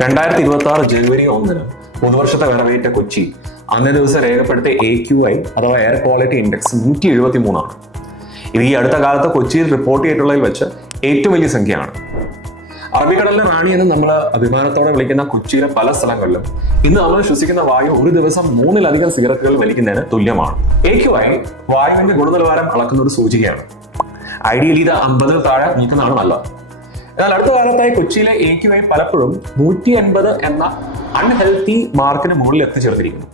2026 ജനുവരി 1 പുതുവർഷത്തെ വരവേറ്റ കൊച്ചി അന്നേ ദിവസം രേഖപ്പെടുത്തിയ AQI അഥവാ എയർ ക്വാളിറ്റി ഇൻഡെക്സ് 173 ആണ്. ഇത് ഈ അടുത്ത കാലത്ത് കൊച്ചിയിൽ റിപ്പോർട്ട് ചെയ്തിട്ടുള്ളതിൽ വെച്ച് ഏറ്റവും വലിയ സംഖ്യയാണ്. അറബിക്കടലിലെ റാണി എന്ന് നമ്മൾ അഭിമാനത്തോടെ വിളിക്കുന്ന കൊച്ചിയിലെ പല സ്ഥലങ്ങളിലും ഇന്ന് നമ്മൾ ശ്വസിക്കുന്ന വായു ഒരു ദിവസം 3-ലധികം സിഗരറ്റുകൾ വലിക്കുന്നതിന് തുല്യമാണ്. AQI വായുവിന്റെ ഗുണനിലവാരം അളക്കുന്ന ഒരു സൂചികയാണ്. ഐഡിയലി ഇത് 50 താഴെ നിൽക്കുന്നതാണ് നല്ലത്. എന്നാൽ അടുത്ത കാലത്തായി കൊച്ചിയിലെ AQI പലപ്പോഴും 180 എന്ന അൺഹെൽത്തി മാർക്കിന് മുകളിൽ എത്തിച്ചേർത്തിരിക്കുന്നു.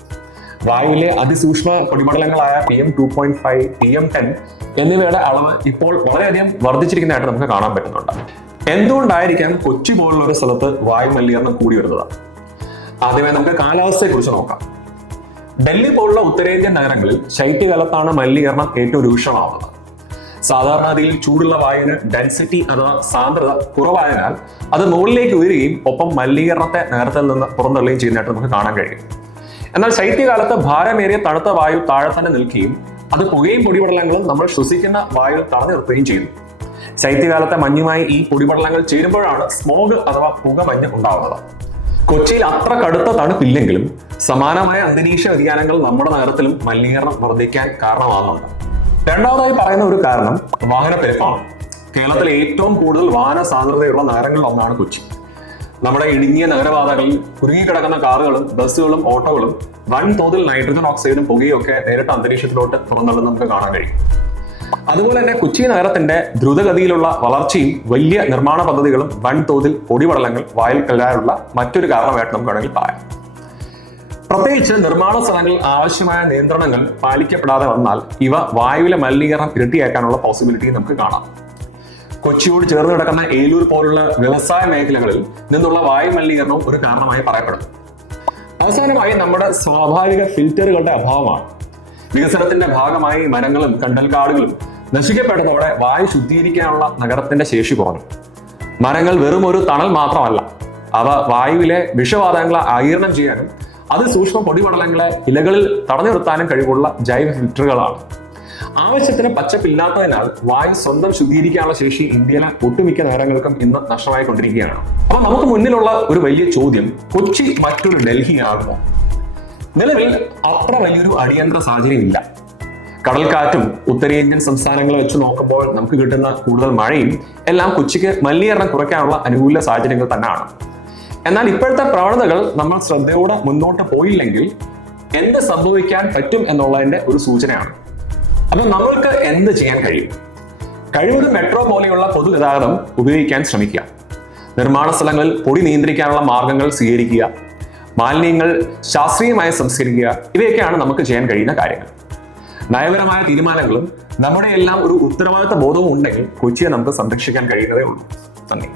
വായുവിലെ അതിസൂക്ഷ്മ പൊടിപടലങ്ങളായ PM2.5, PM10 എന്നിവയുടെ അളവ് ഇപ്പോൾ വളരെയധികം വർദ്ധിച്ചിരിക്കുന്നതായിട്ട് നമുക്ക് കാണാൻ പറ്റുന്നുണ്ട്. എന്തുകൊണ്ടായിരിക്കാം കൊച്ചി പോലുള്ള ഒരു സ്ഥലത്ത് വായു മലിനീകരണം കൂടി വരുന്നത്? ആദ്യമേ നമുക്ക് കാലാവസ്ഥയെ കുറിച്ച് നോക്കാം. ഡൽഹി പോലുള്ള ഉത്തരേന്ത്യൻ നഗരങ്ങളിൽ ശൈത്യകാലത്താണ് മലിനീകരണം ഏറ്റവും രൂക്ഷമാവുന്നത്. സാധാരണഗതിയിൽ ചൂടുള്ള വായുവിന് ഡെൻസിറ്റി അഥവാ സാന്ദ്രത കുറവായതിനാൽ അത് മുകളിലേക്ക് ഉയരുകയും ഒപ്പം മലിനീകരണത്തെ നഗരത്തിൽ നിന്ന് പുറന്തള്ളുകയും ചെയ്യുന്നതായിട്ട് നമുക്ക് കാണാൻ കഴിയും. എന്നാൽ ശൈത്യകാലത്ത് ഭാരമേറിയ തണുത്ത വായു താഴെ തന്നെ നിൽക്കുകയും അത് പുകയും പൊടിപടലങ്ങളും നമ്മൾ ശ്വസിക്കുന്ന വായു തടഞ്ഞു നിർത്തുകയും ചെയ്യുന്നു. ശൈത്യകാലത്തെ മഞ്ഞുമായി ഈ പൊടിപടലങ്ങൾ ചേരുമ്പോഴാണ് സ്മോഗ് അഥവാ പുകമഞ്ഞ് ഉണ്ടാവുന്നത്. കൊച്ചിയിൽ അത്ര കടുത്ത തണുപ്പില്ലെങ്കിലും സമാനമായ അന്തരീക്ഷ വ്യതിയാനങ്ങൾ നമ്മുടെ നഗരത്തിലും മലിനീകരണം വർദ്ധിക്കാൻ കാരണമാകുന്നുണ്ട്. രണ്ടാമതായി പറയുന്ന ഒരു കാരണം വാഹനപ്പെരുപ്പമാണ്. കേരളത്തിലെ ഏറ്റവും കൂടുതൽ വാഹന സാന്ദ്രതയുള്ള നഗരങ്ങളിൽ ഒന്നാണ് കൊച്ചി. നമ്മുടെ ഇടുങ്ങിയ നഗരപാതകളിൽ കുരുങ്ങിക്കിടക്കുന്ന കാറുകളും ബസ്സുകളും ഓട്ടോകളും വൻതോതിൽ നൈട്രജൻ ഓക്സൈഡും പുകയും ഒക്കെ നേരിട്ട് അന്തരീക്ഷത്തിലോട്ട് പുറന്തള്ളുന്നത് നമുക്ക് കാണാൻ കഴിയും. അതുപോലെ തന്നെ കൊച്ചി നഗരത്തിന്റെ ദ്രുതഗതിയിലുള്ള വളർച്ചയും വലിയ നിർമ്മാണ പദ്ധതികളും വൻതോതിൽ പൊടിപടലങ്ങൾ വായിൽ കല്ലാനുള്ള മറ്റൊരു കാരണമായിട്ട് നമുക്ക് വേണമെങ്കിൽ പറയാം. പ്രത്യേകിച്ച് നിർമ്മാണ സ്ഥലങ്ങളിൽ ആവശ്യമായ നിയന്ത്രണങ്ങൾ പാലിക്കപ്പെടാതെ വന്നാൽ ഇവ വായുവിലെ മലിനീകരണം ഇരട്ടിയാക്കാനുള്ള പോസിബിലിറ്റി നമുക്ക് കാണാം. കൊച്ചിയോട് ചേർന്ന് കിടക്കുന്ന ഏലൂർ പോലുള്ള വ്യവസായ മേഖലകളിൽ നിന്നുള്ള വായു മലിനീകരണവും ഒരു കാരണമായി പറയപ്പെടുന്നു. അവസാനമായി നമ്മുടെ സ്വാഭാവിക ഫിൽറ്ററുകളുടെ അഭാവമാണ്. വികസനത്തിന്റെ ഭാഗമായി മരങ്ങളും കണ്ടൽക്കാടുകളും നശിക്കപ്പെട്ടതോടെ വായു ശുദ്ധീകരിക്കാനുള്ള നഗരത്തിന്റെ ശേഷി കുറഞ്ഞു. മരങ്ങൾ വെറും ഒരു തണൽ മാത്രമല്ല, അവ വായുവിലെ വിഷവാതകങ്ങളെ ആഗിരണം ചെയ്യാനും അതിസൂക്ഷ്മ പൊടിപടലങ്ങളെ ഇലകളിൽ തടഞ്ഞു നിർത്താനും കഴിവുള്ള ജൈവ ഫിൽറ്ററുകളാണ്. ആവശ്യത്തിന് പച്ചപ്പില്ലാത്തതിനാൽ വായു സ്വന്തം ശുദ്ധീകരിക്കാനുള്ള ശേഷി ഇന്ത്യയിലെ ഒട്ടുമിക്ക നഗരങ്ങൾക്കും ഇന്ന് നഷ്ടമായിക്കൊണ്ടിരിക്കുകയാണ്. അപ്പൊ നമുക്ക് മുന്നിലുള്ള ഒരു വലിയ ചോദ്യം, കൊച്ചി മറ്റൊരു ഡൽഹി ആകുമോ? നിലവിൽ അത്ര വലിയൊരു അടിയന്തര സാഹചര്യം ഇല്ല. കടൽക്കാറ്റും ഉത്തരേന്ത്യൻ സംസ്ഥാനങ്ങളെ വെച്ച് നോക്കുമ്പോൾ നമുക്ക് കിട്ടുന്ന കൂടുതൽ മഴയും എല്ലാം കൊച്ചിക്ക് മലിനീകരണം കുറയ്ക്കാനുള്ള അനുകൂല സാഹചര്യങ്ങൾ തന്നെയാണ്. എന്നാൽ ഇപ്പോഴത്തെ പ്രവണതകൾ നമ്മൾ ശ്രദ്ധയോടെ മുന്നോട്ട് പോയില്ലെങ്കിൽ എന്ത് സംഭവിക്കാൻ പറ്റും എന്നുള്ളതിന്റെ ഒരു സൂചനയാണ്. അപ്പൊ നമ്മൾക്ക് എന്ത് ചെയ്യാൻ കഴിയും? കഴിവതും മെട്രോ പോലെയുള്ള പൊതുഗതാഗതം ഉപയോഗിക്കാൻ ശ്രമിക്കുക. നിർമ്മാണ സ്ഥലങ്ങളിൽ പൊടി നിയന്ത്രിക്കാനുള്ള മാർഗങ്ങൾ സ്വീകരിക്കുക. മാലിന്യങ്ങൾ ശാസ്ത്രീയമായി സംസ്കരിക്കുക. ഇവയൊക്കെയാണ് നമുക്ക് ചെയ്യാൻ കഴിയുന്ന കാര്യങ്ങൾ. നയപരമായ തീരുമാനങ്ങളും നമ്മുടെ എല്ലാം ഒരു ഉത്തരവാദിത്ത ബോധവും ഉണ്ടെങ്കിൽ കൊച്ചിയെ നമുക്ക് സംരക്ഷിക്കാൻ കഴിയുന്നതേ ഉള്ളൂ. നന്ദി.